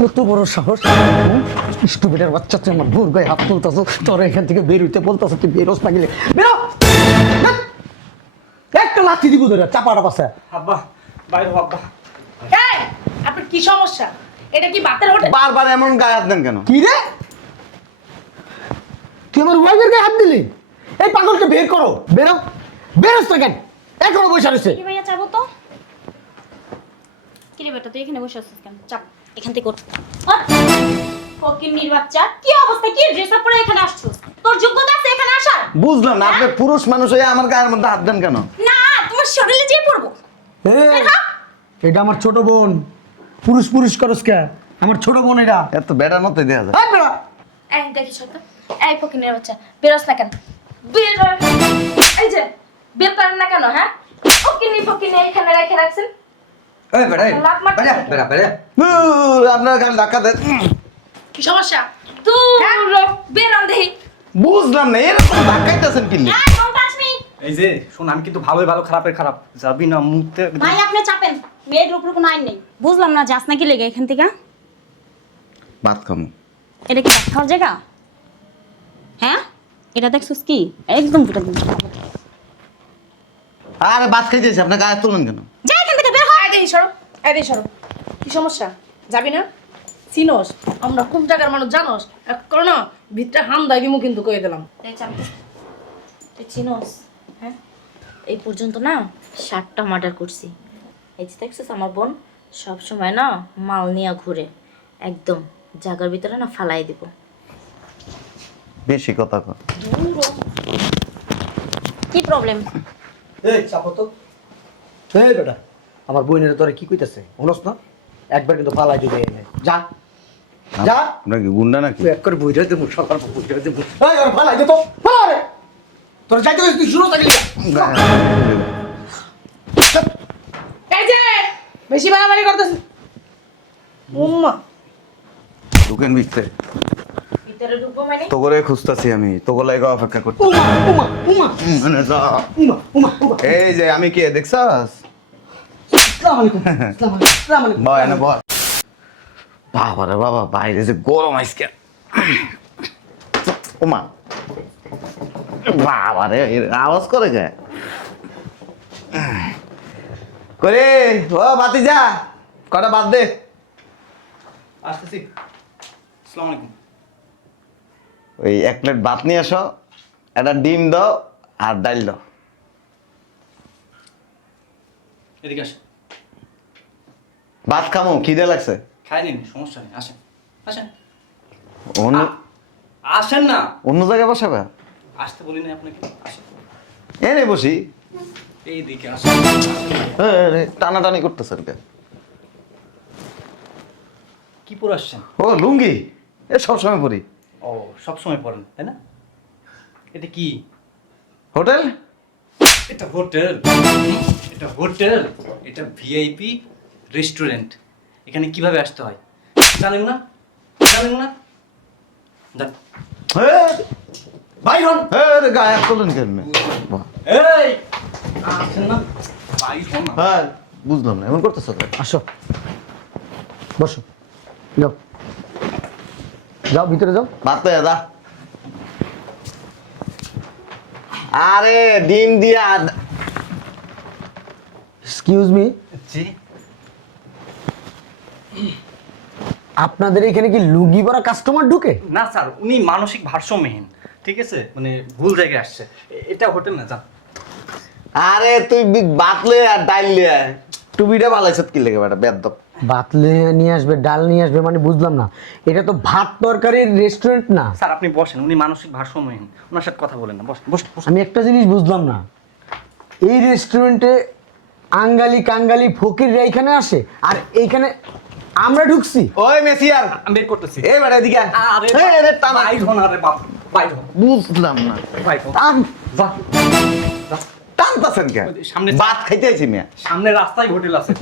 কত বড় সাহস! স্টুপিডের বাচ্চা, তুই আমার বোর গায়ে হাত তুলতেছ, তোর এখান থেকে বের হইতে বলতেছ, তুই বেরোস না গেলে বেরো। একটা লাথি দিব ধরে চাপাটা পাশে। আব্বা বাইরে আব্বা। এই আপনার কি সমস্যা? এটা কি বাতের হোটেল? বারবার এমন গায়ে হাত দেন কেন? কি রে, তুই আমার ওয়াইফের গায়ে হাত দিলি? এই পাগলকে বের করো, বেরো। বেরোস না কেন? এখনো বসে রয়েছে। কি ভাইয়া যাবো তো? কি রে বেটা, তুই এখানে বসে আছিস কেন? চাপ এখান থেকে ওঠ। ফকিন্নির বাচ্চা, কি অবস্থা? কি ড্রেস আপ পরে এখানে আসছিস? তোর যোগ্যতা আছে এখানে আসার? বুঝলাম না, আপনি পুরুষ মানুষ হয়ে আমার গায়ের মধ্যে হাত দেন কেন? না, তোমার শরীরে যেয়ে পড়বো। এটা আমার ছোট বোন। পুরুষ পুরুষ করস কে? আমার ছোট বোন এটা। এত বেটার মতোই দেখা যায়। এই বেড়া, এই দেখিস তো, এই ফকিন্নির বাচ্চা, বেরোস না কেন? বের হ। এই যে বের করেন না কেন? হ্যাঁ, ফকিন্নি এখানে রেখে রাখছেন। এই বেটা লাত মারতে বেটা থাকে। বেটা বেটা। আপনার গান ধাক্কা দেন। কি সমস্যা? তুই বের হন দেখি। বুঝলাম না, এরকম ধাক্কাইতেছেন কি? এই ডোন্ট টাচ মি। এই যে শোন, আমি কিন্তু ভালোই ভালো খারাপের খারাপ যাবি না মুহূর্তে। ভাই আপনি চাপেন, মেয়ের উপর কোনো আইন নেই। বুঝলাম না, যাস নাকি লেগে এখান থেকে? ভাত খামু। এটা কি ভাত খাওয়ার জায়গা? হ্যাঁ, এটা দেখছিস কি? একদম ফুটা দিন। আরে ভাত খাইতেছি, আপনার গায়ে তুলেন কেন? যা এখান থেকে বের হ। এই সরো, এই সরো। কি সমস্যা? যাবি না? চিনোস আমরা কোন জায়গার মানুষ জানোস? এক করো না ভিতরে হাম দাই দিমু কিন্তু কয়ে দিলাম। এই চাপ দে। তুই চিনোস? হ্যাঁ, এই পর্যন্ত না 7টা মার্ডার করছি। এই যে দেখছিস আমার বোন সব সময় না মাল নিয়ে ঘুরে, একদম জায়গার ভিতরে না ফালাই দিব। বেশি কথা কর। কি প্রবলেম? এই চাপো তো। এই বেটা, আমার বোনের তোরে কি কইতাছে বলস না? একবার কিন্তু পালাই দিবে। যা যা, আপনার কি গুন্ডা নাকি? তুই এক করে বইটা দেবো, সরকার বইটা দেবো। এই আর পালাই দে তো, পালা রে। তোর যাইতে হইছে, তুই শুনো থাকলি। এই যে বেশি বাড়াবাড়ি করতেছিস। উম্মা ঢুকেন ভিতরে। ভিতরে ঢুকবো মানে? তো করে খুঁজতাছি আমি, তো লাগে অপেক্ষা করতে। উমা উমা উমা মানে যা। উমা উমা উমা। এই যে আমি কে দেখছাস? আসসালামু আলাইকুম, আসসালামু আলাইকুম, আসসালামু আলাইকুম। বয় না বয়। বাবা রে বাবা, বাইরে যে গরম আজকে। ওমা বাবা রে, এর আওয়াজ করে কে? করে ও বাতি যা, কটা বাদ দে। আসতেছি। আসসালামু আলাইকুম। ওই 1 প্লেট ভাত নিয়ে আসো, একটা ডিম দাও আর ডাল দাও। এদিকে আসেন। ভাত খামো, খিদে লাগছে। খাই নিন, সমস্যা নেই, আসেন আসেন। অন্য আসেন না। অন্য জায়গায় বসাবে? আসতে বলি না আপনাকে, আসেন। এনে বসি। এইদিকে আসেন। টানাটানি করতেছে কে? কি পরে আসছেন? ও লুঙ্গি, এ সবসময় পরি। ও সব সময় পরেন তাই না? এটা কি? হোটেল? এটা হোটেল? এটা হোটেল? এটা ভিআইপি রেস্টুরেন্ট। এখানে কিভাবে আসতে হয় জানেন না? জানেন না? যান। বাইরন গায়ে হাত তোলেন কেন? এই আসেন না, বাইর হন না। হ্যাঁ বুঝলাম না, এমন করতেছ তো? আসো, বসো, যাও যাও ভিতরে যাও। ভাত পেয়ে দা। আরে ডিম দিয়া। এক্সকিউজ মি, জি। আপনাদের এখানে কি লুঙ্গি পরা কাস্টমার ঢুকে? না স্যার, উনি মানসিক ভারসাম্যহীন, ঠিক আছে, মানে ভুল জায়গায় আসছে। এটা হোটেল না, যান। আরে তুই ভাত লয়ে আর ডাল লয়ে টুবিটা বালাইছ কি লেগে বেটা বেদব। বাতলে নিয়ে আসবে, ডাল নিয়ে আসবে, মানে বুঝলাম না। এটা তো ভাত তরকারির রেস্টুরেন্ট না। স্যার আপনি বসেন, উনি মানসিক ভারসাম্যহীন, ওনার সাথে কথা বলেন না, বসেন বসেন বসেন। আমি একটা জিনিস বুঝলাম না, এই রেস্টুরেন্টে আঙ্গালি কাঙ্গালি ফকিররা এখানে আসে, আর এইখানে আমরা ঢুকছি। ওই মেসিয়ার, আমি বের করতেছি। এই বেটা এদিকে আয়। আরে এই রে টানা। বাইর হন, আরে বাপ, বাইর হন, বুঝলাম না, বাইর হন। টান যা। টানতাছেন কেন? সামনে ভাত খাইতে আইছি মিয়া। সামনে রাস্তায় হোটেল আছে,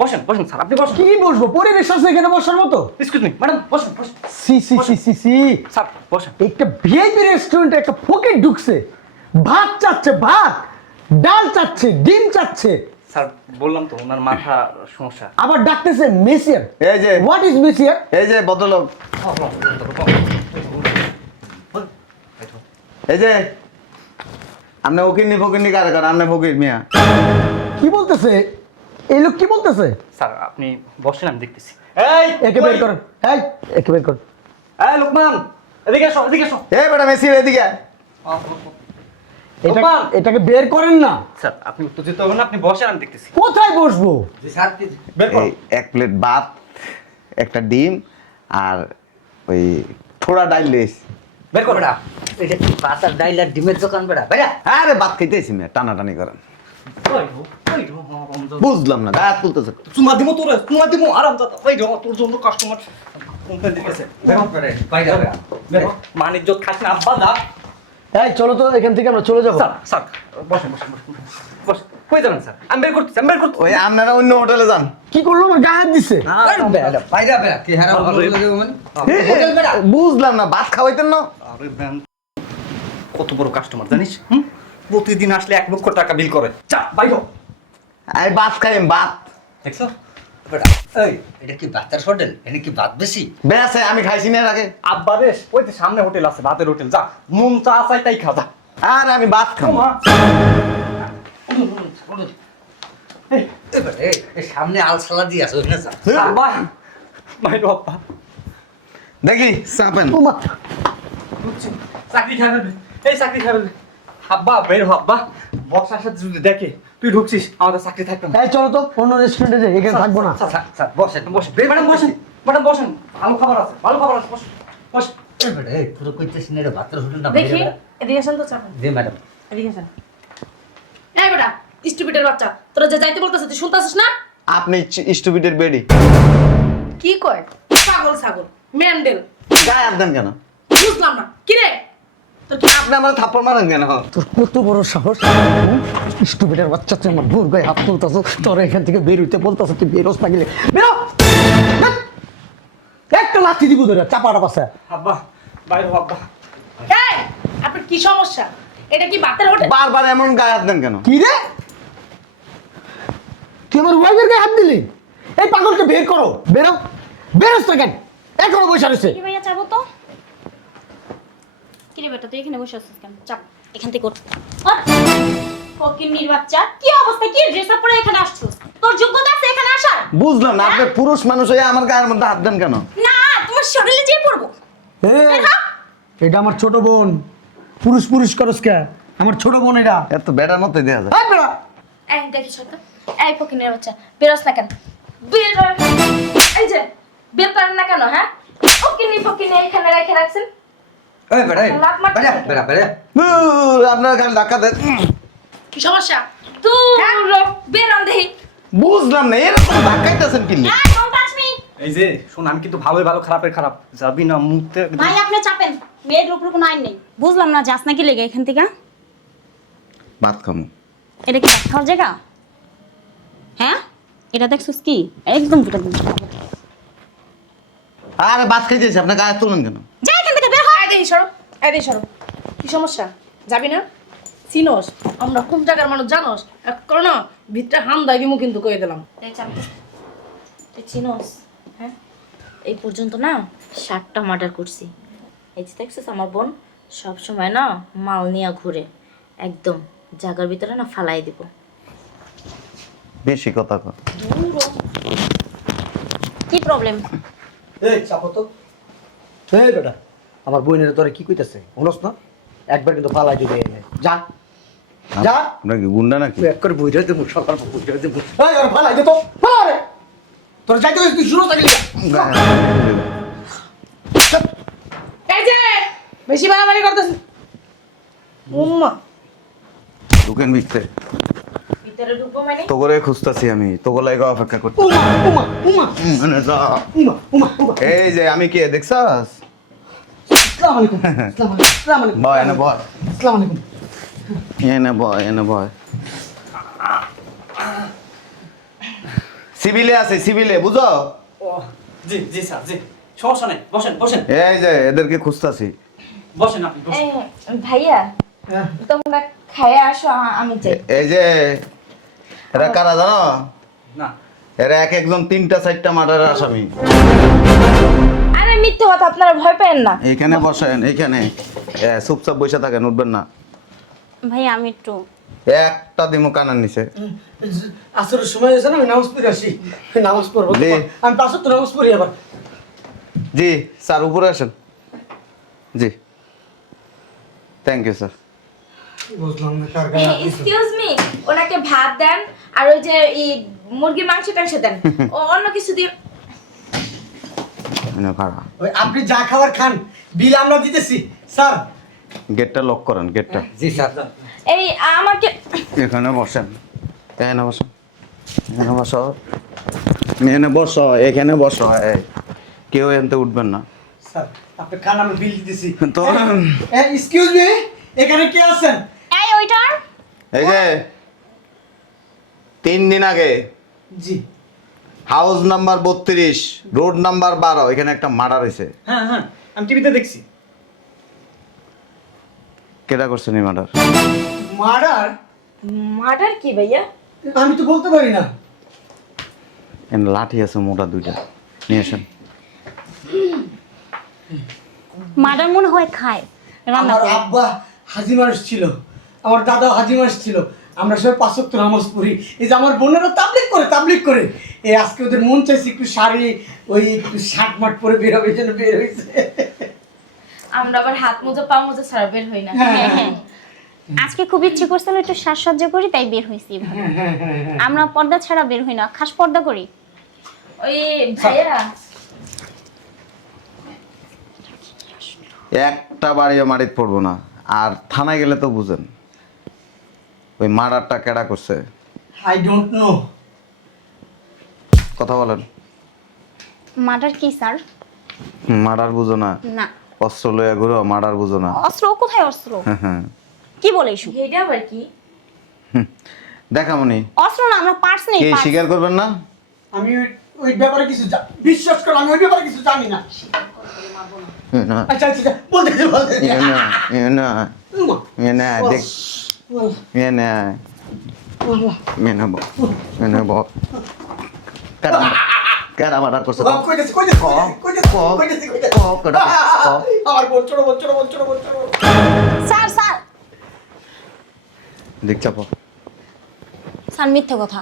বসেন বসেন স্যার, আপনি বসেন। কি বসবো, পরিবেশ আছে এখানে বসার মতো? এক্সকিউজ মি ম্যাডাম, বসেন বসেন। সি সি সি সি সি, স্যার বসেন। একটা ভিআইপি রেস্টুরেন্টে একটা ফকির ঢুকছে, ভাত চাচ্ছে, ভাত, ডাল চাচ্ছে, ডিম চাচ্ছে, স্যার বললাম তো ওনার মাথা সমস্যা। আবার ডাকতেছে মেসিয়ার। এই যে হোয়াট ইজ মেসিয়ার? এই যে ভদ্রলোক, এই যে আপনি উকিন্নি ফকিন্নি কারে করেন? আপনি ফকির মিয়া। কি বলতেছে এই লোক? কি বলতেছে? স্যার আপনি বসেন, আমি দেখতেছি। একে বের করেন। এই একে বের করেন। লোকমান এদিকে এসো, এদিকে এসো। এই বেটা মেসির এদিকে আয়। এটা এটাকে বের করেন না। স্যার আপনি উত্তেজিত হবেন না, আপনি বসেন, আমি দেখতেছি। কোথায় বসবো? বের করো। এই 1 প্লেট ভাত, একটা ডিম আর ওই থোড়া ডাইল লেস। বের করো। এটা কি পাতার ডাইল আর ডিমের দোকান বেড়া বেড়া? আরে ভাত খাইতেছি মিয়া, টানাটানি করেন। বুঝলাম না, গায়ে হাত তুলতেছে। চুমা দিমো তোরে, চুমা দিমো আরাম দাদা। ওই রে তোর জন্য কাস্টমার কমপ্লেইন দিতেছে। বের হও। বাইরে বেড়া। বের হও। মান ইজ্জত খাস না আব্বা দা। এই চলো তো এখান থেকে আমরা চলে যাবো। স্যার স্যার বসেন বসেন বসেন বসেন। কই যাবেন স্যার? আমি বের করতেছি, আমি বের করতেছি। ওই আপনারা অন্য হোটেলে যান। কি করলো? আমার গায়ে হাত দিচ্ছে। বেড়া বাইরে বেড়া কি হারাম আরে। লাগে মানে? হোটেল বেড়া। বুঝলাম না, ভাত খাওয়াইতেন না? আরে ম্যাম, কত বড় কাস্টমার জানিস? প্রতিদিন আসলে 1 লক্ষ টাকা বিল করে। চা বাইর হও। এই ভাত খাইম, ভাত। দেখছো বেড়া? এই এটা কি ভাতের হোটেল? এটা কি ভাত বেশি? বেড়াছে, আমি খাইছি না এর আগে। আব্বা রে, ওই যে সামনে হোটেল আছে, ভাতের হোটেল। যা মন চা চাই তাই খা, যা। আর আমি ভাত খাবো। মা এবারে এই সামনে আল সালা দিয়ে আছে ওখানে যা। আব্বা বাইর হও আব্বা। দেখি চাপেন। ওমা, ঢুকছি। চাকরি খাই ফেলবে, এই চাকরি খাই ফেলবে। আব্বা বের হ আব্বা। বক্স আসার যদি দেখে তুই ঢুকছিস, আমাদের চাকরি থাকবে না। এই চলো তো অন্য রেস্টুরেন্টে যাই, এখানে থাকবো না। স্যার স্যার বসেন বসেন ম্যাডাম, বসেন ম্যাডাম, বসেন। ভালো খাবার আছে, ভালো খাবার আছে, বসেন বসেন। এবারে এই পুরো কইতেছি না এটা ভাতের হোটেল না দেখি এদিকে আসেন তো চাপেন। জি ম্যাডাম। এদিকে আসেন। এই বেটা স্টুপিডের বাচ্চা, তোরা যে যাইতে বলতেছিস তুই শুনতাছিস না? আপনি স্টুপিডের বেডি। কি কয়? পাগল ছাগল মেন্ডেল। গায়ে হাত দেন কেন? বুঝলাম না কি রে তোর কি? আপনি আমার থাপ্পড় মারেন কেন? তোর কত বড় সাহস! স্টুপিডের বাচ্চা, তুই আমার ভোর গায়ে হাত তুলতাছো। তোর এখান থেকে বের হইতে বলতাছো, তুই বেরোস না গেলে বেরো। একটা লাঠি দিব ধরে চাপাটা পাশে। আব্বা বাইর হ আব্বা। এই আপনার কি সমস্যা? এটা কি বাতের হোটেল? বারবার এমন গায়ে হাত দেন কেন? কি রে, তুই আমার ওয়াইফের গায়ে হাত দিলি? এই পাগলকে বের করো। বেরো, বেরোস না কেন? এখনো বসে রয়েছে। কি ভাইয়া যাবো তো? কি রে বেটা তুই এখানে বসে আছিস কেন? চাপ এখান থেকে ওঠ। ফকিন্নির বাচ্চা, কি অবস্থা? কি ড্রেস আপ পরে এখানে আসছিস? তোর যোগ্যতা আছে এখানে আসার? বুঝলাম না, আপনি পুরুষ মানুষ হয়ে আমার গায়ের মধ্যে হাত দেন কেন? না, তোমার শরীরে যেয়ে পড়বো। এই, এটা আমার ছোট বোন। পুরুষ পুরুষ করস কে? আমার ছোট বোন এটা। এত বেটার মতোই দেওয়া যায়। এই বেড়া, এই দেখি সরকার, এই ফকিন্নির বাচ্চা বেরোস না কেন? বের হ। এই যে বের করেন না কেন? হ্যাঁ, ফকিন্নি এখানে রেখে রাখছেন। এই বেড়া লাত মারতে বেড়া থাকে। বেড়া বেড়া। আপনার গায়ে ধাক্কা দেন। কি সমস্যা? দূর বের হন দেখি। বুঝলাম না, এরকম ধাক্কাইতেছেন কি? এই ডোন্ট টাচ মি। এই যে শোন, আমি কিন্তু ভালোই ভালো, খারাপের খারাপ। যাবি না মুহূর্তে। ভাই আপনি চাপেন, মেয়ের উপর কোনো আইন নেই। বুঝলাম না, যাস নাকি লেগে এখান থেকে? ভাত খামু। এটা কি ভাত খাওয়ার জায়গা? হ্যাঁ, এটা দেখছিস কি? একদম দুটো দিন আরে ভাত খাইতেছি, আপনার গায়ে তুলেন কেন? যা এখান থেকে বের হ। এদিকে সরো, এদিকে সরো। কি সমস্যা? যাবি না? চিনোস আমরা কোন জায়গার মানুষ জানোস? এক করো না ভিতরে হাম দাই দিমু কিন্তু কয়ে দিলাম। এই চাপ। তুই চিনোস? হ্যাঁ, এই পর্যন্ত না 7টা মার্ডার করছি। এই যে দেখছিস আমার বোন সব সময় না মাল নিয়ে ঘুরে, একদম জায়গার ভিতরে না ফালাই দিব। বেশি কথা কর। কি প্রবলেম? এই চাপো তো। এই বেটা, আমার বোনের তোরে কি কইতাছে শুনস না? একবার কিন্তু পালাই দিবে এনে। যা যা, আপনার কি গুন্ডা নাকি? তুই এক করে বইরা দেবো, সকাল বইরা দেবো। এই আর পালাই দে তো, পালা রে। তোর যাইতে হইছে, তুই শুনো থাকলি। এই যে বেশি বাড়াবাড়ি করতেছিস। উম্মা ঢুকেন ভিতরে। ভিতরে ঢুকবো মানে? তোগরে খুঁজতাছি আমি, তোগো লাগে অপেক্ষা করতে। উমা উমা উমা মানে যা। উমা উমা উমা। এই যে আমি কে দেখছাস? আসসালামু আলাইকুম, আসসালামু আলাইকুম, আসসালামু আলাইকুম। বয় এনে বয়, আসসালামু আলাইকুম। এনে বয়, এনে বয়। সিভিলে আছে, সিভিলে বুঝো? ও জি জি স্যার, জি সমস্যা নেই, বসেন বসেন এই যে এদেরকে খুঁজতাছি। বসেন আপনি বসেন। ভাইয়া তোমরা খাইয়ে আসো, আমি যাই। এই যে এরা কারা জানো? না এরা এক একজন 3টা 4টা মার্ডারের আসামি। আরে মিথ্যে কথা, আপনারা ভয় পেন না। এইখানে বসেন, এইখানে চুপচাপ বসে থাকেন, উঠবেন না। ভাই আমি একটু একটা দিমু কানার নিচে। আসরের সময় হয়েছে না, আমি নামাজ পড়ে আসি, নামাজ পড়বো। জি। আমি 5 ওয়াক্ত নামাজ পড়ি আবার। জি স্যার, উপরে আসেন। জি থ্যাংক ইউ স্যার। বুঝলাম না কার গায়ে হাত দিছো। এক্সকিউজ মি, ওনাকে ভাত দেন আর ওই যে এই মুরগির মাংস টাংস দেন, ও অন্য কিছু দিয়ে। ভাড়া ওই আপনি যা খাবার খান, বিল আমরা দিতেছি স্যার। গেটটা লক করেন, গেটটা। জি স্যার। এই আমাকে এখানে বসেন, এখানে বসো, এখানে বসো, এখানে বসো, এখানে বসো। কেউ এনতে উঠবেন না। স্যার আপনি খান, আমি বিল দিতেছি। তো এক্সকিউজ মি, এখানে কে আছেন? এই ওইটার এই যে 3 দিন আগে জি। হাউস নাম্বার 32, রোড নাম্বার 12, এখানে একটা মার্ডার হয়েছে। হ্যাঁ হ্যাঁ, আমি টিভিতে দেখছি। কেটা করছেন এই মার্ডার? মার্ডার? মার্ডার কি ভাইয়া? আমি তো বলতে পারি না। এখানে লাঠি আছে মোটা 2টা, নিয়ে আসেন। মার্ডার মনে হয় খায় রান্না আমার করে। আব্বা হাজি মানুষ ছিল, আমার দাদাও হাজি মানুষ ছিল। আমরা সবাই 5 ওয়াক্ত নামাজ পড়ি। এই যে আমার বোনেরা তাবলিগ করে এই আজকে ওদের মন চাইছে একটু শাড়ি, ওই একটু শার্ট মাট পরে বের হবে, যেন বের হয়েছে। আমরা আবার হাত মোজা পা মোজা ছাড়া বের হই না। হ্যাঁ হ্যাঁ, আজকে খুব ইচ্ছে করছিল একটু সাজসজ্জা করি, তাই বের হইছি এভাবে। আমরা পর্দা ছাড়া বের হই না, খাস পর্দা করি। ওই ভাইয়া একটা বাড়িও মারিত পড়বো না। আর থানায় গেলে তো বুঝেন ওই মার্ডারটা কেডা করছে। I don't know. কথা বলেন। মার্ডার কি স্যার? মার্ডার বুঝো না? না, অস্ত্র লইয়া ঘুরো, মার্ডার বুঝো না? অস্ত্র? ও কোথায় অস্ত্র? হ্যাঁ, কি বলে এসব? এটা আবার কি? দেখামনি। অস্ত্র না, আমরা পার্স নেই। কে পার্স। স্বীকার করবেন না? আমি ওই ব্যাপারে কিছু বিশ্বাস করো, আমি ওই ব্যাপারে কিছু জানি না। না, আচ্ছা আচ্ছা বলতেছি। দেখ, কেডা মার্ডার করছে? আমার বোন ছোট। স্যার স্যার দেখ চাপো। স্যার মিথ্যে কথা।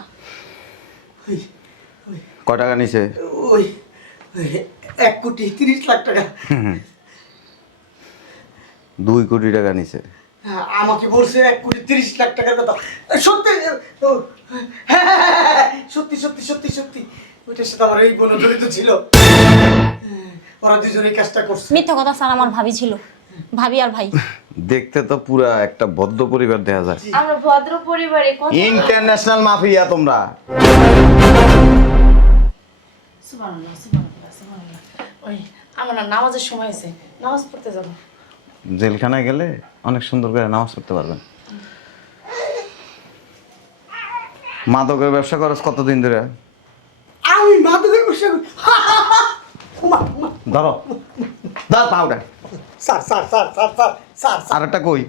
কয় টাকা নিছে? ওই 1,30,00,000 টাকা। 2 কোটি টাকা নিছে। আমাকে বলছে 1,30,00,000 টাকার কথা। সত্যি? সত্যি ওইটার সাথে আমার এই বোন জড়িত ছিল। ওরা দুজনে কাজটা করছে। মিথ্যে কথা স্যার, আমার ভাবি ছিল, ভাবি আর ভাই। দেখতে তো পুরা একটা ভদ্র পরিবার দেখা যায়। আমরা ভদ্র পরিবারে কত ইন্টারন্যাশনাল মাফিয়া তোমরা। সুবহানাল্লাহ। ওই আমার না নামাজের সময় হয়েছে, নামাজ পড়তে যাবো। জেলখানায় গেলে অনেক সুন্দর করে নামাজ পড়তে পারবেন। মাদকের ব্যবসা করছ কতদিন ধরে? আমি মাদকের বসে ধরো, ধর পাউডার। স্যার আর একটা কই?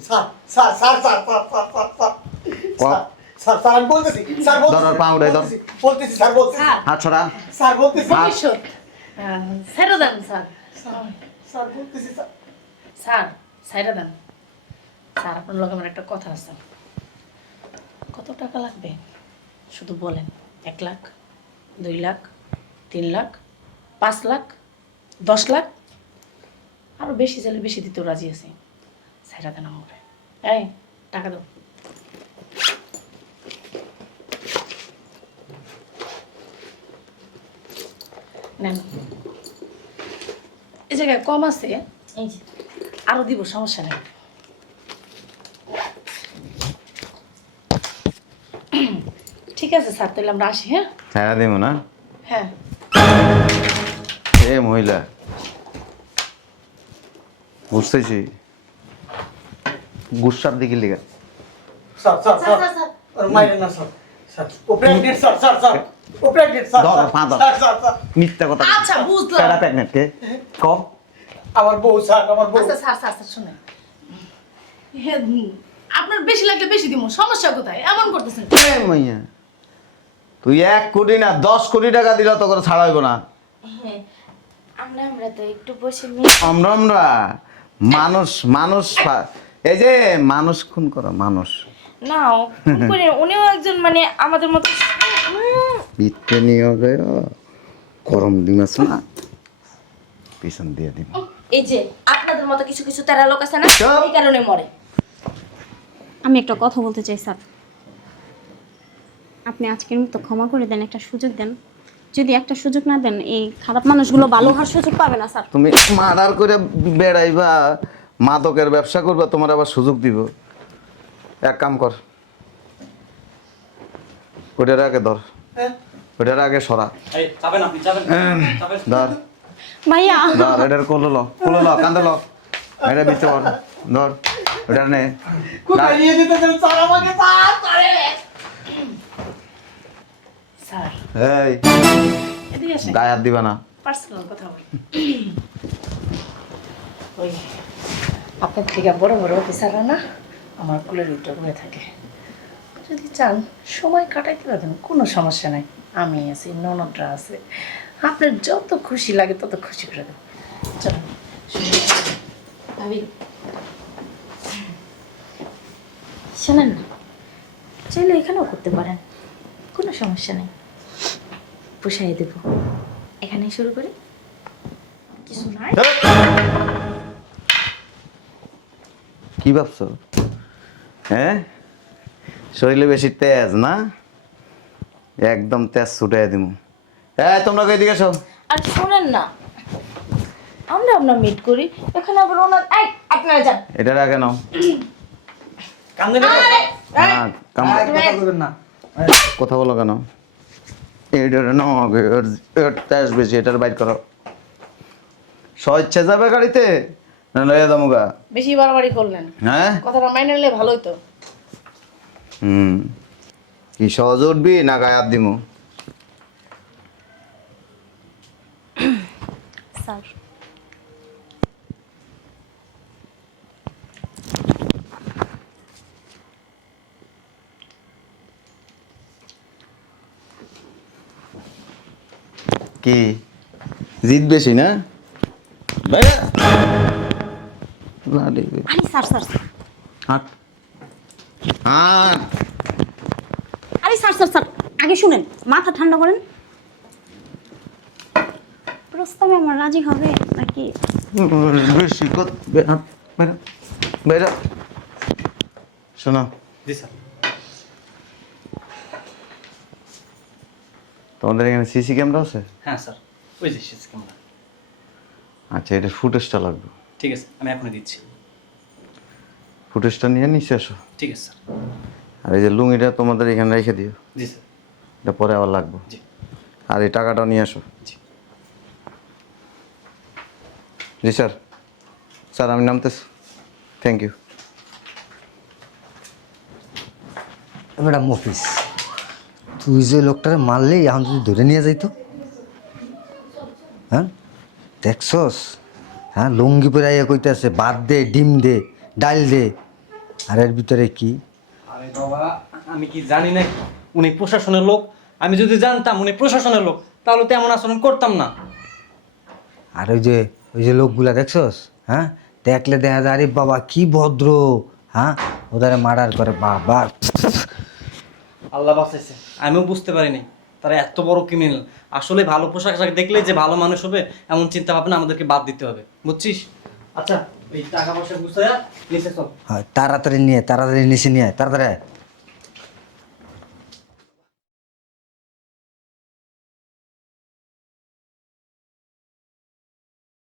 আমি বলতেছি স্যার, ধর ওর পা উঠাই, ধর। বলতেছি স্যার, স্যার হাত ছড়া। স্যার বলতেছি ভবিষ্যৎ ছেড়ে দেন স্যার। স্যার বলতেছি স্যার। স্যার ছেড়ে দেন স্যার, আপনার লগে আমার একটা কথা আছে। কত টাকা লাগবে শুধু বলেন। 1 লাখ, 2 লাখ, 3 লাখ, 5 লাখ, 10 লাখ, আরো বেশি চাইলে বেশি দিতেও রাজি আছি। ছেড়ে দেন আমাকে। এই টাকা দাও। নেন, এই জায়গায় কম আছে, এই যে আরো দিব, সমস্যা নেই। ঠিক আছে স্যার, তাহলে আমরা আসি। হ্যাঁ ছাড়া দিব না? হ্যাঁ। এ মহিলা, বুঝতেছি গুসার দিকে লিগা। স্যার ওর মাইরেন না স্যার। ও প্রেগনেন্ট স্যার। ও প্রেগনেন্ট স্যার। ধর, পা ধর। স্যার মিথ্যা কথা। আচ্ছা, বুঝলাম। কেডা প্রেগনেন্ট কে? কম আমার বউ স্যার, আমার বউ। আচ্ছা স্যার শুনেন, হ্যাঁ আপনার বেশি লাগলে বেশি দিব, সমস্যা কোথায় এমন করতেছেন? মাইয়া তুই 1 কোটি না 10 কোটি টাকা দিলে তো করে ছাড়াইব না। হ্যাঁ আমরা তো একটু বসে আমরা মানুষ মানুষ এই যে মানুষ খুন করা মানুষ না উনিও একজন মানে আমাদের মতো বিতে নিয়ে গেল গরম ডিম আছে না পিছন দিয়ে দিন। এই যে আপনাদের মতো কিছু কিছু তেরা লোক আছে না, চুপ! এই কারণে মরে। আমি একটা কথা বলতে চাই স্যার, আপনি আজকের মতো ক্ষমা করে দেন, একটা সুযোগ দেন। যদি একটা সুযোগ না দেন এই খারাপ মানুষগুলো ভালো হওয়ার সুযোগ পাবে না স্যার। তুমি মার্ডার করে বেড়াইবা, মাদকের ব্যবসা করবা, তোমার আবার সুযোগ দিব। এক কাম কর, ওটার আগে ধর, ওটার আগে সরা, এই যাবেন আপনি যাবেন যাবেন ধর ভাইয়া ধর এটার কোলো ল কান্দে ল, এটা বিচ্ছে ধর, ধর ওটা নে। কোথায় নিয়ে যেতে চান স্যার আমাকে? স্যার এই এদিকে আসেন, গায়ে হাত দিবা না। পার্সোনাল কথা বলি। ওই আপনার থেকে বড় বড় অফিসাররা না আমার কুলের ভিতরে হয়ে থাকে। যদি চান সময় কাটাইতে পারবেন, কোনো সমস্যা নাই। আমি আছি, ননদরা আছে, আপনার যত খুশি লাগে তত খুশি করে দেবেন। চলো ভাবি শোনেন না, চাইলে এখানেও করতে পারেন, কোনো সমস্যা নেই। পোষাই দেব, এখানেই শুরু করি। কিছু নাই কি ভাবছো? হ্যাঁ, শরীরে বেশি তেজ না, একদম তেজ ছুটাই দিব। হ্যাঁ, তোমরা এদিকে এসো। আর শোনেন না, আমরা আপনার মিট করি এখানে, আবার ওনার এই আপনারা যান। এটার আগে নাও। কান্দে না হ্যাঁ, কথা বলবেন না। কথা বলো কেন? এটার নাও আগে, এর তেজ বেশি, এটার বাইর করো। স্বেচ্ছা যাবে গাড়িতে না লইয়া দামুগা? বেশি বাড়াবাড়ি করলেন, হ্যাঁ, কথাটা মাইনে নিলে ভালো হতো। কি সহজে উঠবি না গায়ে হাত দিমু? স্যার কি জিত বেশি না? বাইরে লাডি আরে স্যার স্যার স্যার। হাট হাট। আরে স্যার স্যার স্যার, আগে শুনেন, মাথা ঠান্ডা করেন। প্রস্তাবে আমার রাজি হবে নাকি? বেশি কত বেরা বেরা বেরা। শোনো, জি স্যার। তোমাদের এখানে সিসি ক্যামেরা আছে? হ্যাঁ স্যার, ওই যে সিসি ক্যামেরা। আচ্ছা, এটা ফুটেজটা লাগবে। ঠিক আছে, আমি এখনই দিচ্ছি। ফুটেজটা নিয়ে নিচে আসো। ঠিক আছে স্যার। আর এই যে লুঙ্গিটা তোমাদের এখানে রেখে দিও, জি স্যার। এটা পরে আবার লাগবে। জি আর এই টাকাটা নিয়ে আসো। জি। জি স্যার, স্যার আমি নামতেছি। Thank you. ম্যাডাম অফিস, তুই যে লোকটারে মারলে এখন যদি ধরে নিয়ে যাইতো, হ্যাঁ দেখছস? হ্যাঁ, লুঙ্গি পরে আইয়া কইতাছে ভাত দে, ডিম দে, ডাল দে, আর এর ভিতরে কি? আরে বাবা, আমি কি জানি না উনি প্রশাসনের লোক? আমি যদি জানতাম উনি প্রশাসনের লোক তাহলে তো এমন আচরণ করতাম না। আর ওই যে লোকগুলা দেখছস? হ্যাঁ, দেখলে দেখা যায় আরে বাবা কি ভদ্র, হ্যাঁ ওদারে মার্ডার করে। বাবা আল্লাহ বাঁচাইছে, আমিও বুঝতে পারিনি তারা এত বড় ক্রিমিনাল। আসলে ভালো পোশাক আশাক দেখলে যে ভালো মানুষ হবে এমন চিন্তা ভাবনা আমাদেরকে বাদ দিতে হবে, বুঝছিস? আচ্ছা, এই টাকা পয়সা গুছাইয়া নিচে চল। হ্যাঁ, তাড়াতাড়ি নিচে নিয়ে আয়, তাড়াতাড়ি আয়।